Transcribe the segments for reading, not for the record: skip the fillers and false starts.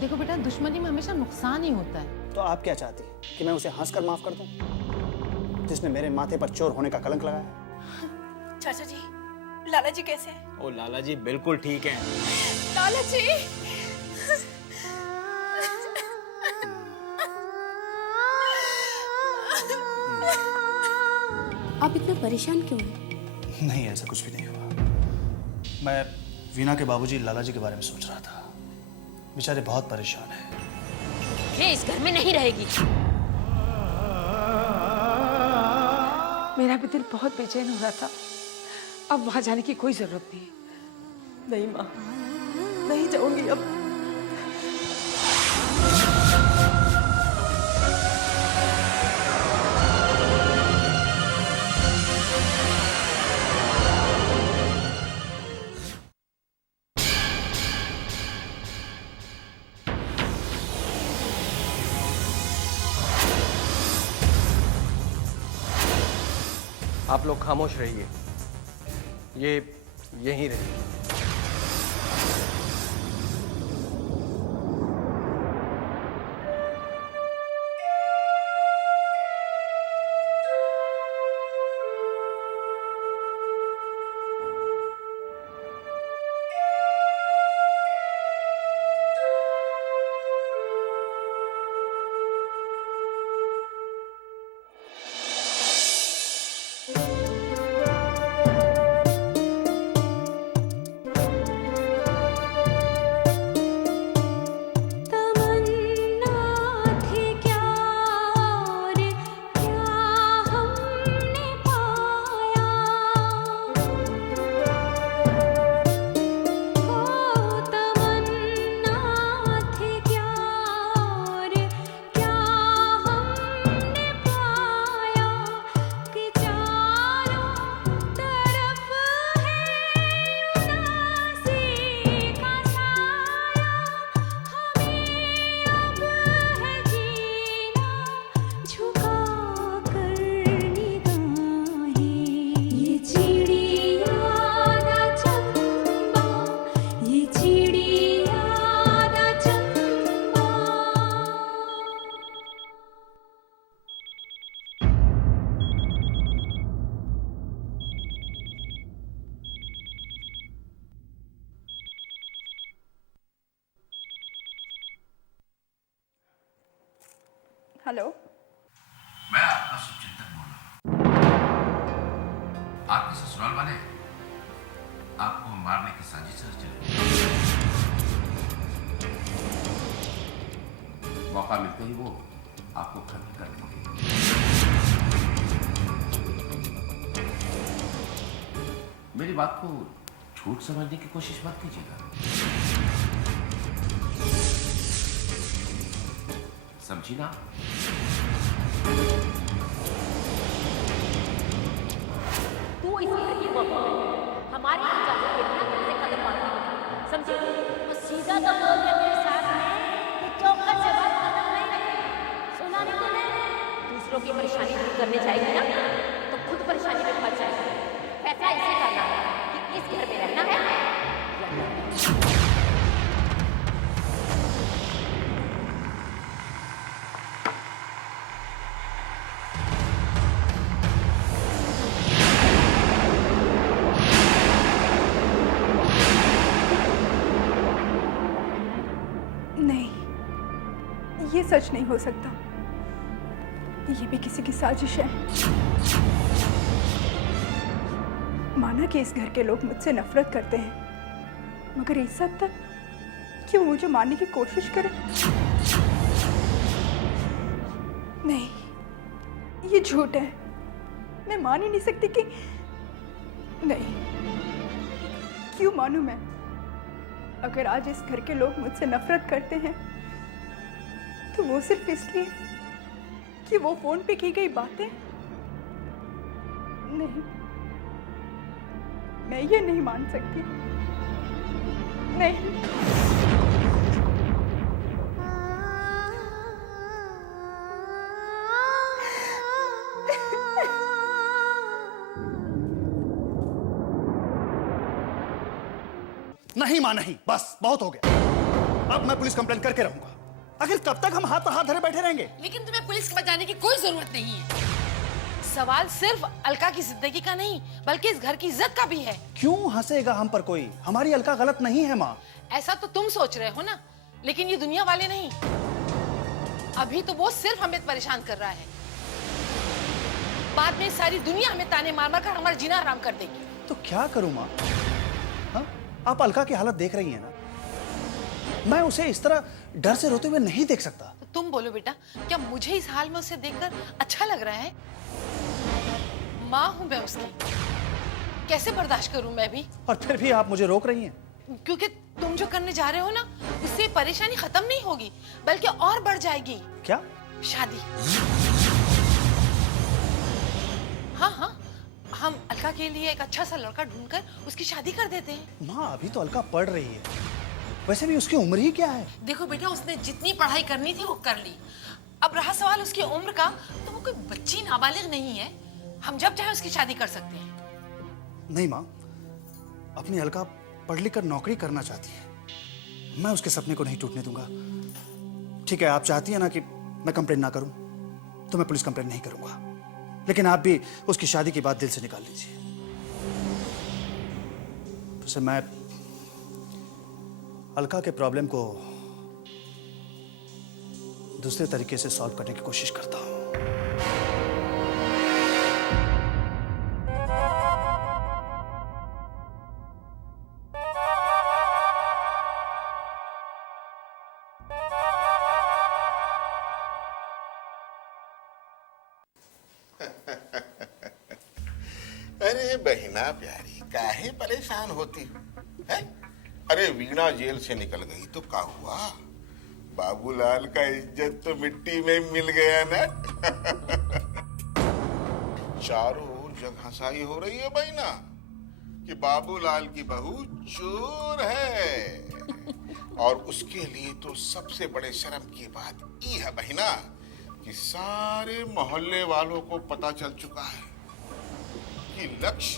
देखो बेटा, दुश्मनी में हमेशा नुकसान ही होता है। तो आप क्या चाहती हैं कि मैं उसे हंसकर माफ कर दूं, जिसने मेरे माथे पर चोर होने का कलंक लगाया है? चाचा जी, लाला जी कैसे हैं? ओ लाला जी बिल्कुल ठीक हैं। लाला जी, आप इतना परेशान क्यों हैं? नहीं, ऐसा कुछ भी नहीं हुआ। मैं वीना के बाबूजी लाला जी के बारे में सोच रहा था। बेचारे बहुत परेशान हैं। ये इस घर में नहीं रहेगी। मेरा भी दिल बहुत बेचैन हो रहा था। अब वहां जाने की कोई जरूरत नहीं। नहीं माँ, नहीं जाऊंगी अब। आप लोग खामोश रहिए, ये यहीं रहिए। हेलो। मैं आपका शुभचिंतक बोल रहा हूँ। आपके ससुराल वाले आपको मारने की साजिश रच रहे हैं। मौका मिलते ही वो आपको खत्म कर देंगे। मेरी बात को झूठ समझने की कोशिश मत कीजिएगा, समझी ना? तू इस घर की बहू है, हमारी इजाजत के बिना तुमसे कदम बढ़ाने की, समझी? तो सीधा तो बोल दे मेरे साथ में कि चौखट से बात कदम नहीं रखेगी। सुना नहीं तूने? दूसरों की परेशानी दूर करने जाएगी ना तो खुद परेशानी में फंस जाएगी। फैसला इसे करना है कि इस घर में रहना है या नहीं। ये सच नहीं हो सकता। ये भी किसी की साजिश है। माना कि इस घर के लोग मुझसे नफरत करते हैं, मगर इस हद तक कि वो मुझे मारने की कोशिश करें? नहीं, ये झूठ है। मैं मान ही नहीं सकती कि नहीं। क्यों मानूं मैं? अगर आज इस घर के लोग मुझसे नफरत करते हैं तो वो सिर्फ इसलिए कि वो फोन पे की गई बातें। नहीं, मैं ये नहीं मान सकती। नहीं। नहीं मां, नहीं, बस बहुत हो गया। अब मैं पुलिस कंप्लेंट करके रहूंगा। आखिर कब तक हम हाथ पर हाथ धरे बैठे रहेंगे? लेकिन तुम्हें पुलिस के पास जाने की कोई जरूरत नहीं है। सवाल सिर्फ अलका की जिंदगी का नहीं, बल्कि इस घर की इज्जत का भी है। क्यों हंसेगा हम पर कोई? हमारी अलका गलत नहीं है माँ। ऐसा तो तुम सोच रहे हो ना, लेकिन ये दुनिया वाले नहीं। अभी तो वो सिर्फ हमें परेशान कर रहा है, बाद में सारी दुनिया हमें ताने मार मार कर हमारा जीना हराम कर देगी। तो क्या करूं माँ? हाँ? आप अलका की हालत देख रही हैं ना, मैं उसे इस तरह डर से रोते हुए नहीं देख सकता। तो तुम बोलो बेटा, क्या मुझे इस हाल में उसे देखकर अच्छा लग रहा है? माँ हूं मैं उसकी, कैसे बर्दाश्त करूं मैं भी? और फिर भी आप मुझे रोक रही हैं। क्योंकि तुम जो करने जा रहे हो ना, उससे परेशानी खत्म नहीं होगी, बल्कि और बढ़ जाएगी। क्या? शादी। हाँ हाँ, हम अलका के लिए एक अच्छा सा लड़का ढूंढकर उसकी शादी कर देते हैं। माँ अभी तो अलका पढ़ रही है, वैसे भी उसकी उम्र ही क्या है? देखो बेटा, उसने जितनी पढ़ाई करनी थी वो कर ली। अब रहा सवाल उसकी उम्र का, तो वो कोई बच्ची नाबालिग नहीं है। हम जब चाहे उसकी शादी कर सकते हैं। नहीं माँ, अपनी अलका पढ़ लिख कर नौकरी करना चाहती है, मैं उसके सपने को नहीं टूटने दूंगा। ठीक है, आप चाहती है ना कि मैं कंप्लेंट ना करूं, तो मैं पुलिस कंप्लेंट नहीं करूंगा, लेकिन आप भी उसकी शादी की बात दिल से निकाल लीजिए। वैसे मैं अलका के प्रॉब्लम को दूसरे तरीके से सॉल्व करने की कोशिश करता हूं। अरे बहिना प्यारी, काहे परेशान होती है? अरे वीणा जेल से निकल गई तो क्या हुआ? बाबूलाल का इज्जत तो मिट्टी में मिल गया ना। चारों ओर जग हंसाई हो रही है बहिना कि बाबूलाल की बहू चोर है। और उसके लिए तो सबसे बड़े शर्म की बात ये है बहिना कि सारे मोहल्ले वालों को पता चल चुका है कि लक्ष्य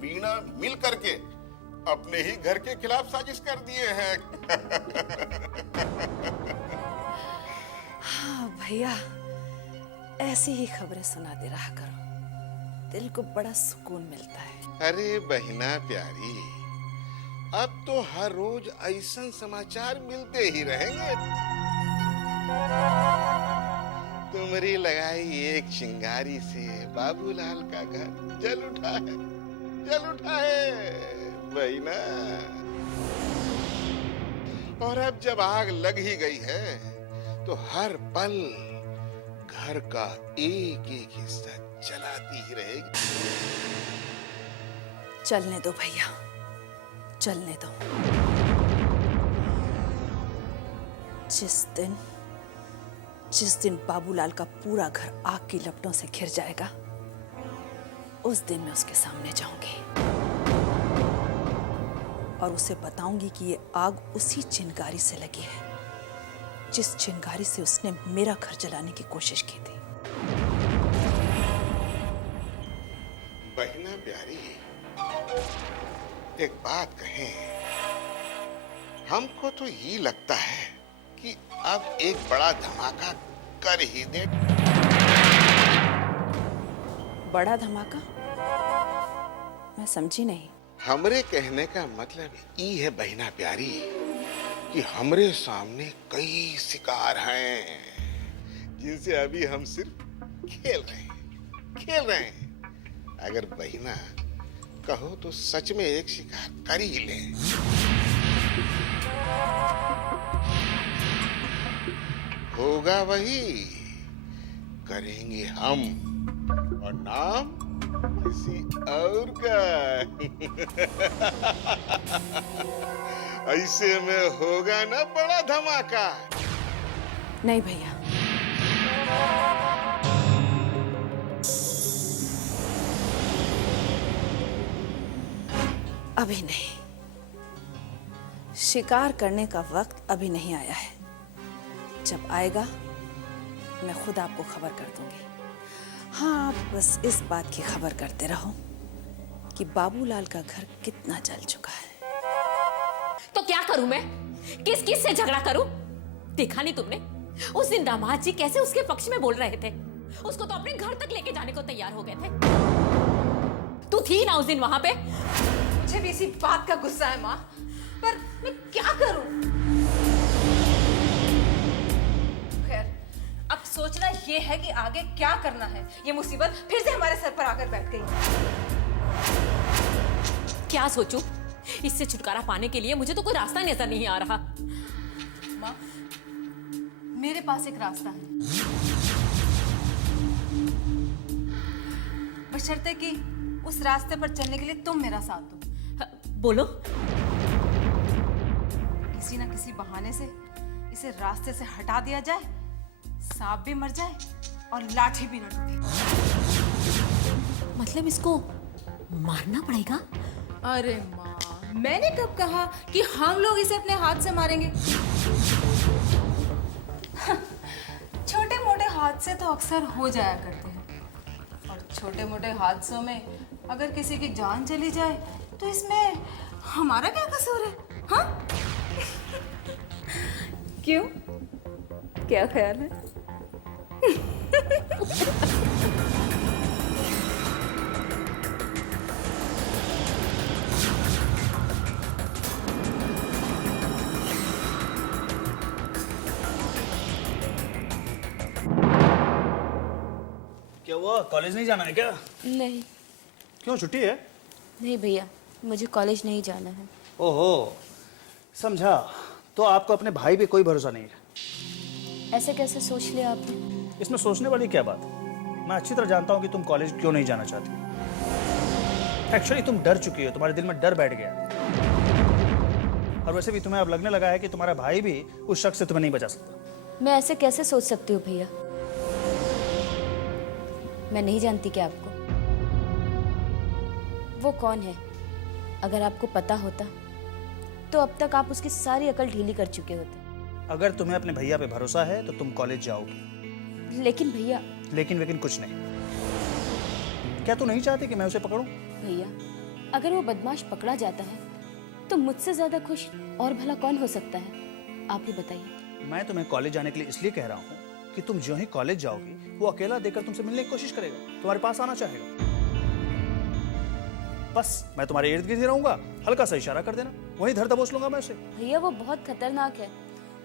वीणा मिल करके अपने ही घर के खिलाफ साजिश कर दिए हैं। हाँ भैया, ऐसी ही खबरें सुना दे रहा करो, दिल को बड़ा सुकून मिलता है। अरे बहिना प्यारी, अब तो हर रोज ऐसा समाचार मिलते ही रहेंगे। तुम्हारी लगाई एक चिंगारी से बाबूलाल का घर जल उठा है बहिना। और अब जब आग लग ही गई है तो हर पल घर का एक एक हिस्सा जलाती ही रहेगी। चलने दो भैया, चलने दो। जिस दिन बाबूलाल का पूरा घर आग की लपटों से घिर जाएगा, उस दिन मैं उसके सामने जाऊंगी और उसे बताऊंगी कि ये आग उसी चिंगारी से लगी है जिस चिंगारी से उसने मेरा घर जलाने की कोशिश की थी। बहिना प्यारी, एक बात कहें, हमको तो ये लगता है कि अब एक बड़ा धमाका कर ही दे। बड़ा धमाका? मैं समझी नहीं। हमरे कहने का मतलब ये है बहिना प्यारी कि हमरे सामने कई शिकार हैं जिनसे अभी हम सिर्फ खेल रहे हैं। अगर बहिना कहो तो सच में एक शिकार कर ही ले। होगा वही, करेंगे हम, और नाम किसी और का। ऐसे में होगा ना बड़ा धमाका। नहीं भैया, अभी नहीं। शिकार करने का वक्त अभी नहीं आया है। जब आएगा मैं खुद आपको खबर कर दूंगी। हाँ, आप बस इस बात की खबर करते रहो कि बाबूलाल का घर कितना जल चुका है। तो क्या करूं मैं? किस किस से झगड़ा करूं? देखा नहीं तुमने उस दिन दामाद जी कैसे उसके पक्ष में बोल रहे थे? उसको तो अपने घर तक लेके जाने को तैयार हो गए थे। तू थी ना उस दिन वहां पे? मुझे भी इसी बात का गुस्सा है माँ, पर मैं क्या करूं? खैर, अब सोचना ये है कि आगे क्या करना है। ये मुसीबत फिर से हमारे सर पर आकर बैठ गई। क्या सोचूं? इससे छुटकारा पाने के लिए मुझे तो कोई रास्ता नजर नहीं आ रहा। माँ, मेरे पास एक रास्ता है, बशर्ते कि उस रास्ते पर चलने के लिए तुम मेरा साथ दो। बोलो। किसी ना किसी बहाने से इसे रास्ते से हटा दिया जाए, सांप भी मर जाए और लाठी भी न टूटे। मतलब इसको मारना पड़ेगा? अरे माँ, मैंने कब कहा कि हम लोग इसे अपने हाथ से मारेंगे? छोटे मोटे हादसे तो अक्सर हो जाया करते हैं, और छोटे मोटे हादसों में अगर किसी की जान चली जाए तो इसमें हमारा क्या कसूर है? हाँ? क्यों? क्या ख्याल है? क्या हुआ, कॉलेज नहीं जाना है क्या? नहीं क्यों, छुट्टी है? नहीं भैया, मुझे कॉलेज नहीं जाना है। ओहो, समझा। तो आपको अपने भाई पे कोई भरोसा नहीं है? ऐसे कैसे सोच लिया आपने? इसमें सोचने वाली क्या बात? मैं अच्छी तरह जानता हूँ कि तुम कॉलेज क्यों नहीं जाना चाहती। एक्चुअली तुम डर चुकी हो, तुम्हारे दिल में डर बैठ गया। और वैसे भी तुम्हें अब लगने लगा है कि तुम्हारा भाई भी उस शख्स से तुम्हें नहीं बचा सकता। मैं ऐसे कैसे सोच सकती हूँ भैया? मैं नहीं जानती क्या आपको? वो कौन है? अगर आपको पता होता तो अब तक आप उसकी सारी अकल ढीली कर चुके होते। अगर तुम्हें अपने भैया पे भरोसा है तो तुम कॉलेज जाओगी। लेकिन भैया। लेकिन कुछ नहीं। क्या तू नहीं चाहती कि मैं उसे पकड़ूं? भैया, अगर वो बदमाश पकड़ा जाता है तो मुझसे ज्यादा खुश और भला कौन हो सकता है? आप ही बताइए। मैं तुम्हें कॉलेज जाने के लिए इसलिए कह रहा हूँ कि तुम जो ही कॉलेज जाओगी वो अकेला देकर तुमसे मिलने की कोशिश करेगा, तुम्हारे पास आना चाहेगा। बस मैं तुम्हारे इर्द गिर्द ही रहूंगा, हल्का सा इशारा कर देना, वहीं धर दबोच लूंगा मैं उसे। भैया वो बहुत खतरनाक है,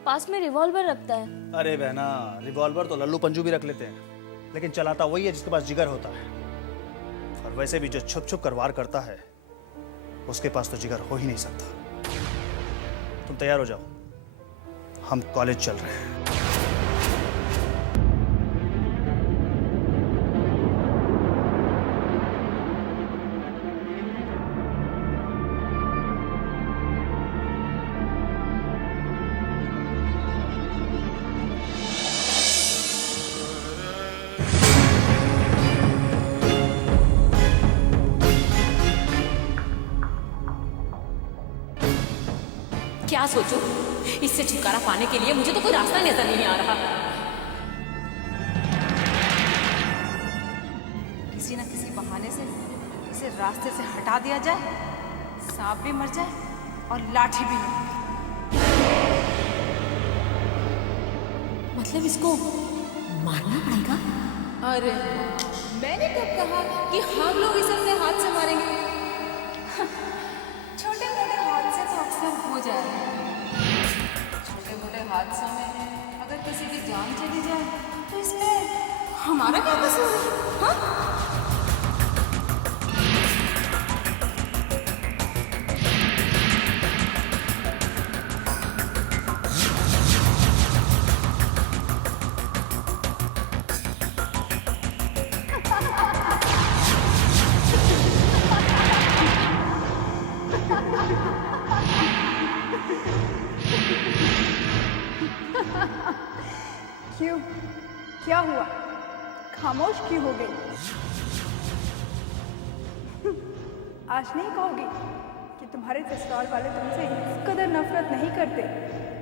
पास में रिवॉल्वर रखता है। अरे बहना, रिवॉल्वर तो लल्लू पंजू भी रख लेते हैं, लेकिन चलाता वही है जिसके पास जिगर होता है। और वैसे भी जो छुप छुप कर वार करता है उसके पास तो जिगर हो ही नहीं सकता। तुम तैयार हो जाओ, हम कॉलेज चल रहे हैं। क्या सोचूं? इससे छुटकारा पाने के लिए मुझे तो कोई रास्ता नजर नहीं आ रहा। किसी न किसी बहाने से इसे रास्ते से हटा दिया जाए, सांप भी मर जाए और लाठी भी न टूटे। मतलब इसको मारना पड़ेगा? अरे मैंने कब कहा कि हम लोग इसे अपने हाथ से मारेंगे? छोटे मोटे हादसे तो अक्सर हो जाते हैं, छोटे मोटे हादसों में अगर किसी की जान चली जाए तो इसमें हमारा क्या कसूर है? हाँ? क्यों? क्या हुआ? खामोश क्यों हो गई? आज नहीं कहोगी कि तुम्हारे ससुराल वाले तुमसे इस कदर नफरत नहीं करते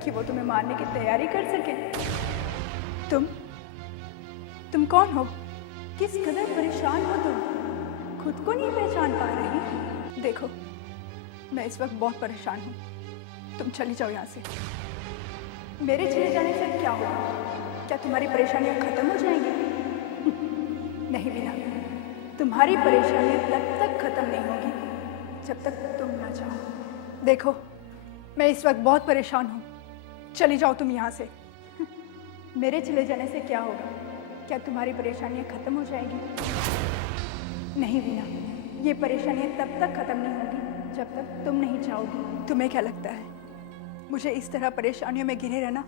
कि वो तुम्हें मारने की तैयारी कर सके? तुम कौन हो? किस कदर परेशान हो तुम? खुद को नहीं पहचान पा रही? देखो, मैं इस वक्त बहुत परेशान हूँ। तुम चली जाओ यहाँ से। मेरे चले जाने से क्या होगा? क्या तुम्हारी परेशानियाँ खत्म हो जाएंगी? नहीं वीना, तुम्हारी परेशानियाँ तब तक खत्म नहीं होगी जब तक तुम ना चाहो। देखो, मैं इस वक्त बहुत परेशान हूँ, चली जाओ तुम यहाँ से। मेरे चले जाने से क्या होगा? क्या तुम्हारी परेशानियाँ खत्म हो जाएंगी? नहीं वीना, ये परेशानियाँ तब तक खत्म नहीं होगी जब तक तुम नहीं चाहोगी। तुम्हें क्या लगता है, मुझे इस तरह परेशानियों में घिरे रहना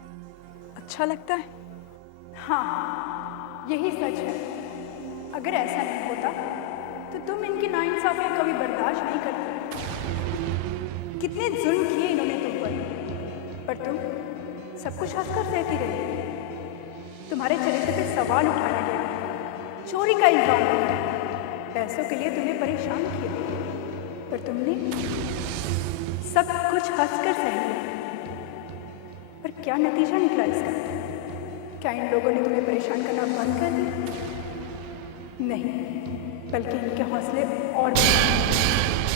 अच्छा लगता है? हाँ, यही सच है। अगर ऐसा नहीं होता तो तुम इनकी नाइंसाफियाँ कभी बर्दाश्त नहीं करती। कितने जुल्म किए इन्होंने तुम पर तुम सब कुछ हंसकर सहती रही। तुम्हारे चरित्र पे सवाल उठाया गया, चोरी का इल्जाम लगाया, पैसों के लिए तुम्हें परेशान किया, पर तुमने सब कुछ हंसकर सह लिया। पर क्या नतीजा निकला इसका? क्या इन लोगों ने तुम्हें परेशान करना बंद कर दिया? नहीं, बल्कि इनके हौसले और